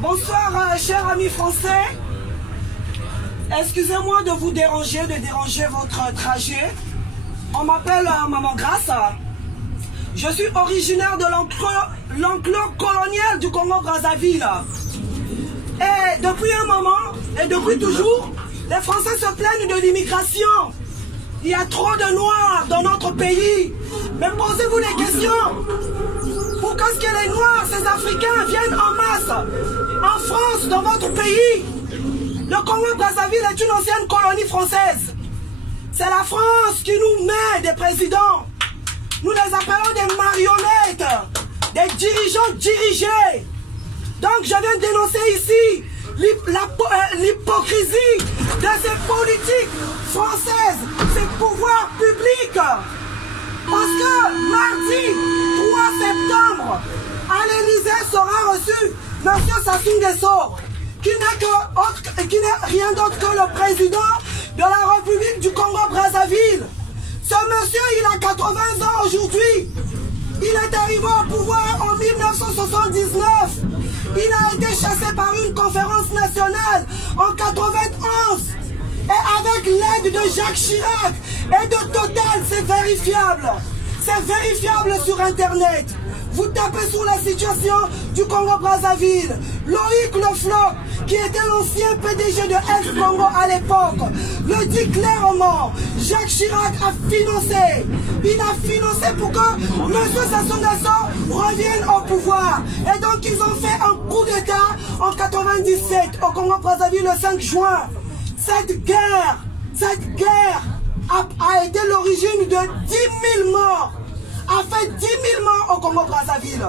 Bonsoir, chers amis français. Excusez-moi de vous déranger, de déranger votre trajet. On m'appelle Maman Grasse. Je suis originaire de l'enclos colonial du Congo-Brazzaville. Et depuis un moment, et depuis toujours, les Français se plaignent de l'immigration. Il y a trop de Noirs dans notre pays. Mais posez-vous des questions. Pourquoi est-ce que les Noirs, ces Africains, viennent en masse en France, dans votre pays? Le Congo-Brazzaville est une ancienne colonie française. C'est la France qui nous met des présidents. Nous les appelons des marionnettes, des dirigeants dirigés. Donc je viens dénoncer ici l'hypocrisie de ces politiques françaises, ces pouvoirs publics. Parce que mardi 3 septembre, à l'Élysée sera reçu M. Sassou Nguesso, qui n'est rien d'autre que le président de la République du Congo-Brazzaville. Ce monsieur, il a 80 ans aujourd'hui. Il est arrivé au pouvoir en 1979. Il a été chassé par une conférence nationale en 91. Et avec l'aide de Jacques Chirac et de Total, c'est vérifiable. C'est vérifiable sur Internet. Vous tapez sur la situation du Congo-Brazzaville. Loïc Le Floch, qui était l'ancien PDG de Ex-Congo à l'époque, le dit clairement. Jacques Chirac a financé. Il a financé pour que M. Sassou Nguesso revienne au pouvoir. Et donc ils ont fait un coup d'État en 97 au Congo-Brazzaville le 5 juin. Cette guerre a été l'origine de 10 000 morts. A fait 10 000 morts au Congo-Brazzaville.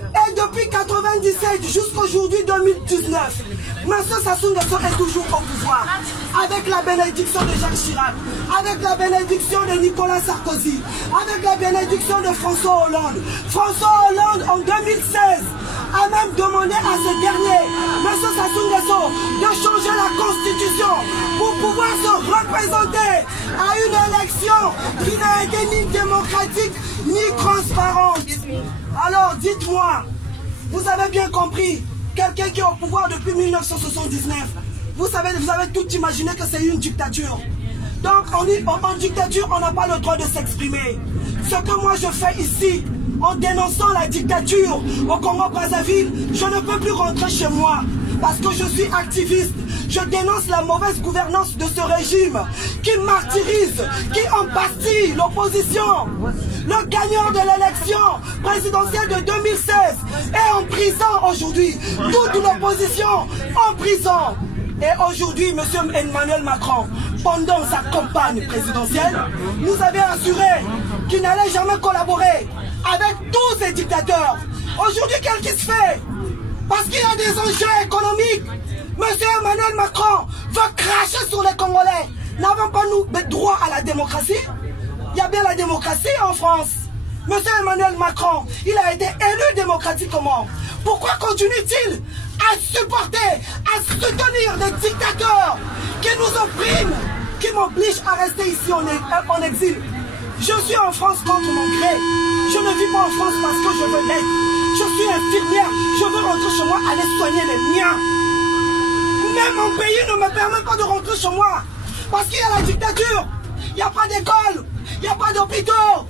Et depuis 1997 jusqu'à aujourd'hui 2019, M. Sassou Nguesso est toujours au pouvoir. Avec la bénédiction de Jacques Chirac, avec la bénédiction de Nicolas Sarkozy, avec la bénédiction de François Hollande. François Hollande en 2016 a même demandé à ce dernier, M. Sassou Nguesso, de changer la constitution pour pouvoir se représenter à une élection qui n'a été ni démocratique ni transparente. Alors dites-moi, vous avez bien compris, quelqu'un qui est au pouvoir depuis 1979, vous avez tout imaginé que c'est une dictature. Donc en dictature, on n'a pas le droit de s'exprimer. Ce que moi je fais ici, en dénonçant la dictature au Congo-Brazzaville, je ne peux plus rentrer chez moi parce que je suis activiste. Je dénonce la mauvaise gouvernance de ce régime qui martyrise, qui embastille l'opposition. Le gagnant de l'élection présidentielle de 2016 est en prison aujourd'hui. Toute l'opposition en prison. Et aujourd'hui, M. Emmanuel Macron, pendant sa campagne présidentielle, nous avait assuré qu'il n'allait jamais collaborer avec tous ces dictateurs. Aujourd'hui, qu'est-ce qui se fait? Parce qu'il y a des enjeux économiques. M. Emmanuel Macron veut cracher sur les Congolais. N'avons pas nous droit à la démocratie? Il y a bien la démocratie en France. M. Emmanuel Macron, il a été élu démocratiquement. Pourquoi continue-t-il à supporter, à soutenir des dictateurs qui nous oppriment, qui m'obligent à rester ici en exil? Je suis en France contre mon gré. Je ne vis pas en France parce que je veux l'être. Je suis infirmière. Je veux rentrer chez moi, aller soigner les miens. Même mon pays ne me permet pas de rentrer chez moi. Parce qu'il y a la dictature. Il n'y a pas d'école. Il n'y a pas d'hôpitaux.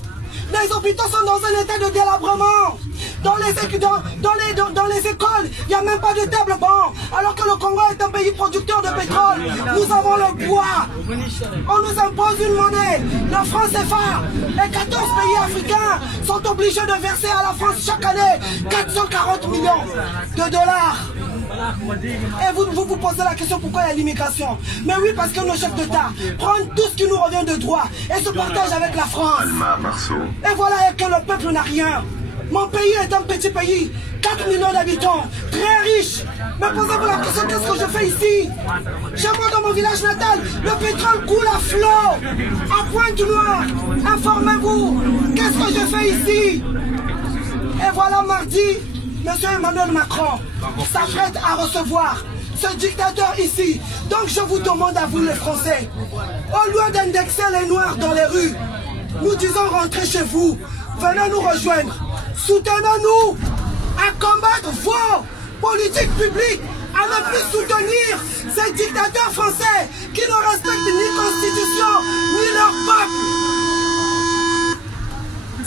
Les hôpitaux sont dans un état de délabrement. Dans les écoles, il n'y a même pas de table banc. Alors que le Congo est un pays producteur de pétrole. Nous avons le poids. On nous impose une monnaie. La France CFA et 14 pays africains sont obligés de verser à la France chaque année 440 millions de dollars. Et vous posez la question pourquoi il y a l'immigration. Mais oui, parce que nos chefs d'État prennent tout ce qui nous revient de droit et se partagent avec la France. Et voilà que le peuple n'a rien. Mon pays est un petit pays, 4 millions d'habitants, très riche. Mais posez-vous la question, qu'est-ce que je fais ici? Chez moi, dans mon village natal, le pétrole coule à flot, à Pointe-Noire. Informez-vous, qu'est-ce que je fais ici? Et voilà, mardi, M. Emmanuel Macron s'apprête à recevoir ce dictateur ici. Donc je vous demande à vous les Français, au lieu d'indexer les Noirs dans les rues, nous disons rentrez chez vous, venez nous rejoindre. Soutenons-nous à combattre vos politique publique à ne plus soutenir ces dictateurs français qui ne respectent ni constitution ni leur peuple.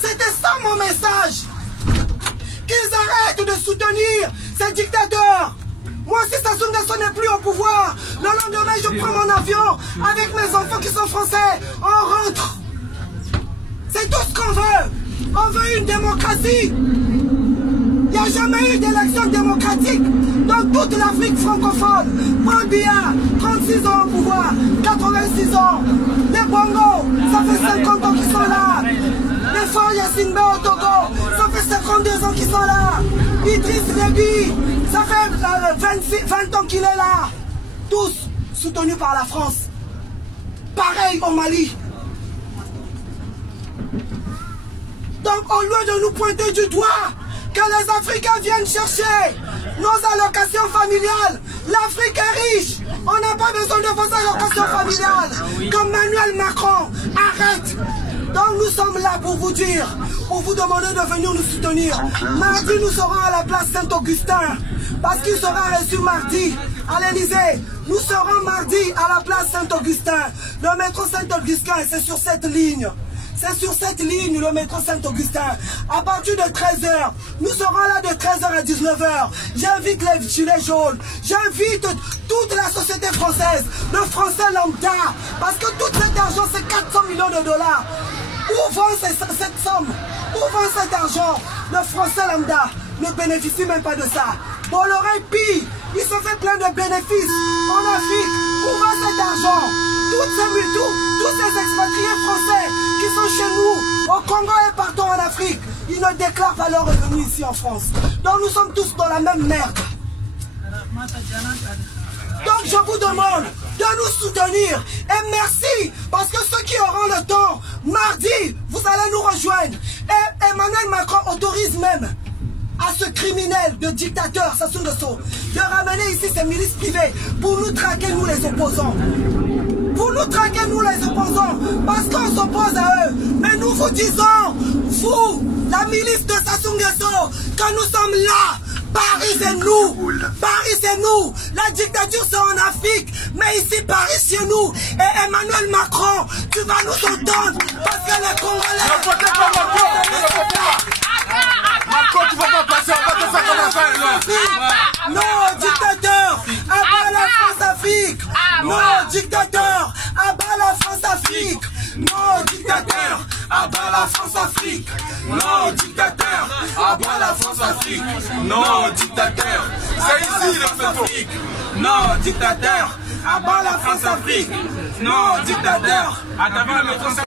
C'était ça mon message. Qu'ils arrêtent de soutenir ces dictateurs. Moi, si Sassou Nguesso n'est plus au pouvoir, le lendemain, je prends mon avion avec mes enfants qui sont français. On rentre. C'est tout ce qu'on veut. On veut une démocratie. Il n'y a jamais eu d'élection démocratique dans toute l'Afrique francophone. Paul Biya, 36 ans au pouvoir, 86 ans. Les Bongo, ça fait 50 ans qu'ils sont là. Les Faure Gnassingbé au Togo, ça fait 52 ans qu'ils sont là. Idriss Déby, ça fait 20 ans qu'il est là. Tous soutenus par la France. Pareil au Mali. Donc au lieu de nous pointer du doigt, que les Africains viennent chercher nos allocations familiales. L'Afrique est riche. On n'a pas besoin de vos allocations familiales. Comme Emmanuel Macron, arrête. Donc nous sommes là pour vous dire, pour vous demander de venir nous soutenir. Mardi, nous serons à la place Saint-Augustin, parce qu'il sera reçu mardi à l'Élysée. Nous serons mardi à la place Saint-Augustin. Le métro Saint-Augustin, c'est sur cette ligne. C'est sur cette ligne, le métro Saint-Augustin. À partir de 13h, nous serons là de 13h à 19h. J'invite les gilets jaunes. J'invite toute la société française, le français lambda. Parce que tout cet argent, c'est 400 millions de dollars. Où vend cette somme? Où vend cet argent? Le français lambda ne bénéficie même pas de ça. Bolloré pille, il se fait plein de bénéfices en Afrique. Où va cet argent? Tous ces expatriés français qui sont chez nous, au Congo et partout en Afrique, ils ne déclarent pas leurs revenus ici en France. Donc nous sommes tous dans la même merde. Donc je vous demande de nous soutenir. Et merci, parce que ceux qui auront le temps, mardi, vous allez nous rejoindre. Et Emmanuel Macron autorise même à ce criminel de dictateur, Sassou Nguesso, de ramener ici ces milices privées pour nous traquer, nous les opposants. Pour nous traquer, nous les opposants, parce qu'on s'oppose à eux. Mais nous vous disons, vous, la milice de Sassou Nguesso, que nous sommes là. Paris c'est nous. Paris c'est nous. La dictature c'est en Afrique. Mais ici Paris c'est nous. Et Emmanuel Macron, tu vas nous entendre. Parce que les Congolais... Macron, tu vas pas passer, on va te faire comme affaire. Non, dictateur, abat la France-Afrique. Non, dictateur, abat la France-Afrique. Non, dictateur, abat la France-Afrique. Non, dictateur, abat la France-Afrique. Non, dictateur, c'est ici le France-Afrique. Non, dictateur, abat la France-Afrique. Non, dictateur, abat la France-Afrique.